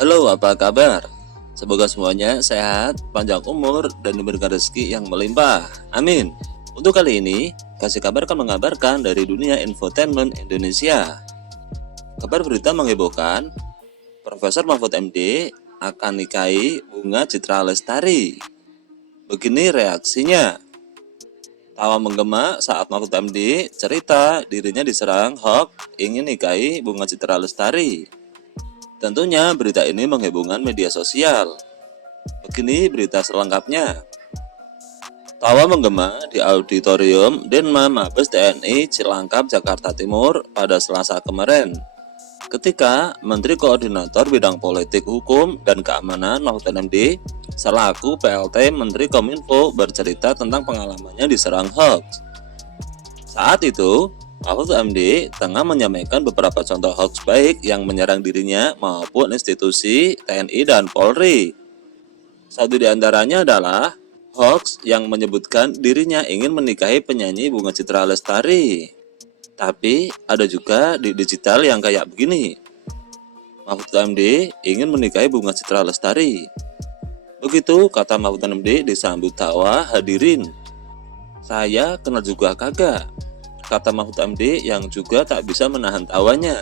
Halo, apa kabar? Semoga semuanya sehat, panjang umur, dan diberikan rezeki yang melimpah. Amin. Untuk kali ini, Kasih Kabar akan mengabarkan dari dunia infotainment Indonesia. Kabar berita menghebohkan, Profesor Mahfud MD akan nikahi Bunga Citra Lestari. Begini reaksinya. Tawa menggema saat Mahfud MD cerita dirinya diserang hoax ingin nikahi Bunga Citra Lestari. Tentunya berita ini menghebohkan media sosial. Begini berita selengkapnya. Tawa menggema di auditorium Denma Mabes TNI Cilangkap, Jakarta Timur pada Selasa kemarin. Ketika Menteri Koordinator Bidang Politik Hukum dan Keamanan Mahfud MD selaku PLT Menteri Kominfo bercerita tentang pengalamannya diserang hoax. Saat itu, Mahfud MD tengah menyampaikan beberapa contoh hoax baik yang menyerang dirinya maupun institusi TNI dan Polri. Satu di antaranya adalah hoax yang menyebutkan dirinya ingin menikahi penyanyi Bunga Citra Lestari. Tapi ada juga di digital yang kayak begini. Mahfud MD ingin menikahi Bunga Citra Lestari. Begitu kata Mahfud MD disambut tawa hadirin. Saya kenal juga kagak, kata Mahfud MD yang juga tak bisa menahan tawanya.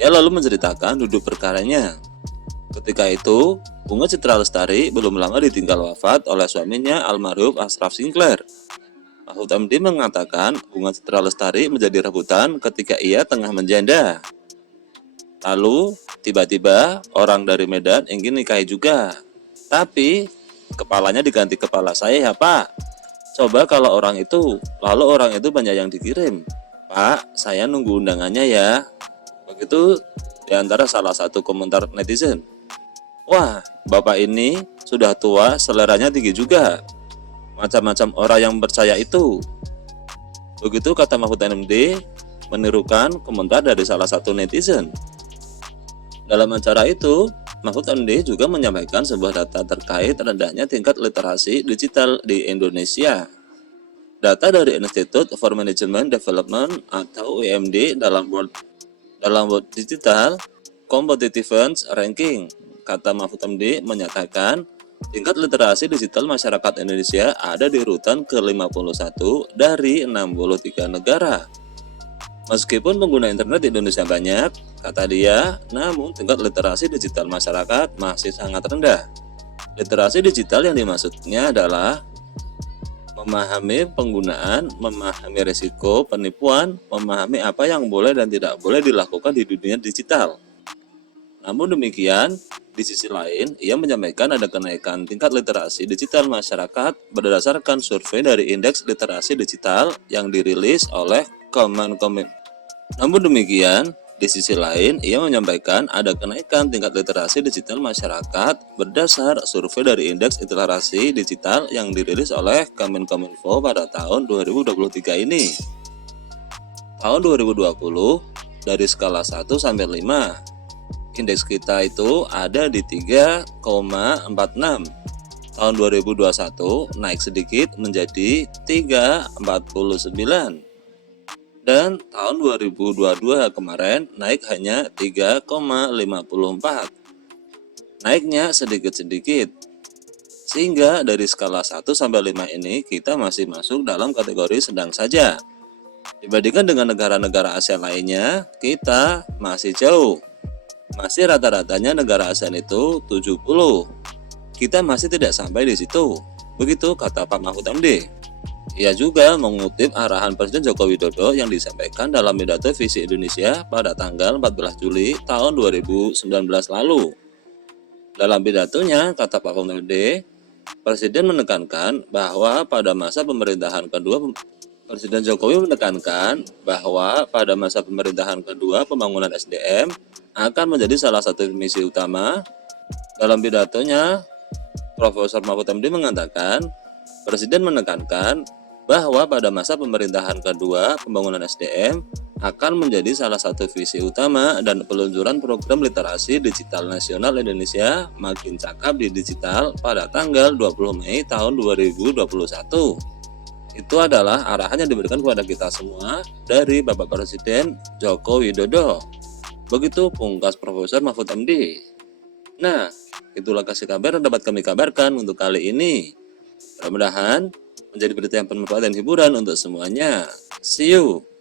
Ia lalu menceritakan duduk perkaranya. Ketika itu, Bunga Citra Lestari belum lama ditinggal wafat oleh suaminya almarhum Ashraf Sinclair. Mahfud MD mengatakan Bunga Citra Lestari menjadi rebutan ketika ia tengah menjanda. Lalu, tiba-tiba orang dari Medan ingin nikahi juga. Tapi, kepalanya diganti kepala saya ya Pak. Coba kalau orang itu, lalu orang itu banyak yang dikirim. Pak, saya nunggu undangannya ya. Begitu di antara salah satu komentar netizen. Wah, bapak ini sudah tua, seleranya tinggi juga. Macam-macam orang yang percaya itu. Begitu kata Mahfud MD menirukan komentar dari salah satu netizen. Dalam acara itu, Mahfud MD juga menyampaikan sebuah data terkait rendahnya tingkat literasi digital di Indonesia. Data dari Institute for Management Development atau IMD dalam World Digital Competitiveness Ranking, kata Mahfud MD menyatakan tingkat literasi digital masyarakat Indonesia ada di urutan ke-51 dari 63 negara. Meskipun pengguna internet di Indonesia banyak, kata dia, namun tingkat literasi digital masyarakat masih sangat rendah. Literasi digital yang dimaksudnya adalah memahami penggunaan, memahami risiko penipuan, memahami apa yang boleh dan tidak boleh dilakukan di dunia digital. Namun demikian, di sisi lain, ia menyampaikan ada kenaikan tingkat literasi digital masyarakat berdasarkan survei dari Indeks Literasi Digital yang dirilis oleh Kemenkominfo. Namun demikian, di sisi lain, ia menyampaikan ada kenaikan tingkat literasi digital masyarakat berdasar survei dari Indeks Literasi Digital yang dirilis oleh Kemenkominfo pada tahun 2023 ini. Tahun 2020, dari skala 1 sampai 5, indeks kita itu ada di 3,46. Tahun 2021 naik sedikit menjadi 3,49. Dan tahun 2022 kemarin naik hanya 3,54. Naiknya sedikit-sedikit. Sehingga dari skala 1 sampai 5 ini kita masih masuk dalam kategori sedang saja. Dibandingkan dengan negara-negara ASEAN lainnya, kita masih jauh. Masih rata-ratanya negara ASEAN itu 70. Kita masih tidak sampai di situ. Begitu kata Pak Mahfud MD. Ia juga mengutip arahan Presiden Joko Widodo yang disampaikan dalam pidato Visi Indonesia pada tanggal 14 Juli tahun 2019 lalu. Dalam pidatonya, kata Pak Mahfud MD, Presiden menekankan bahwa pada masa pemerintahan kedua Presiden Jokowi menekankan bahwa pada masa pemerintahan kedua pembangunan SDM akan menjadi salah satu misi utama. Dalam pidatonya, Profesor Mahfud MD mengatakan, Presiden menekankan bahwa pada masa pemerintahan kedua pembangunan SDM akan menjadi salah satu visi utama dan peluncuran program literasi digital nasional Indonesia makin cakap di digital pada tanggal 20 Mei tahun 2021. Itu adalah arahan yang diberikan kepada kita semua dari Bapak Presiden Joko Widodo. Begitu pungkas Profesor Mahfud MD. Nah, itulah kasih kabar yang dapat kami kabarkan untuk kali ini. Mudah-mudahan menjadi berita yang bermanfaat dan hiburan untuk semuanya. See you.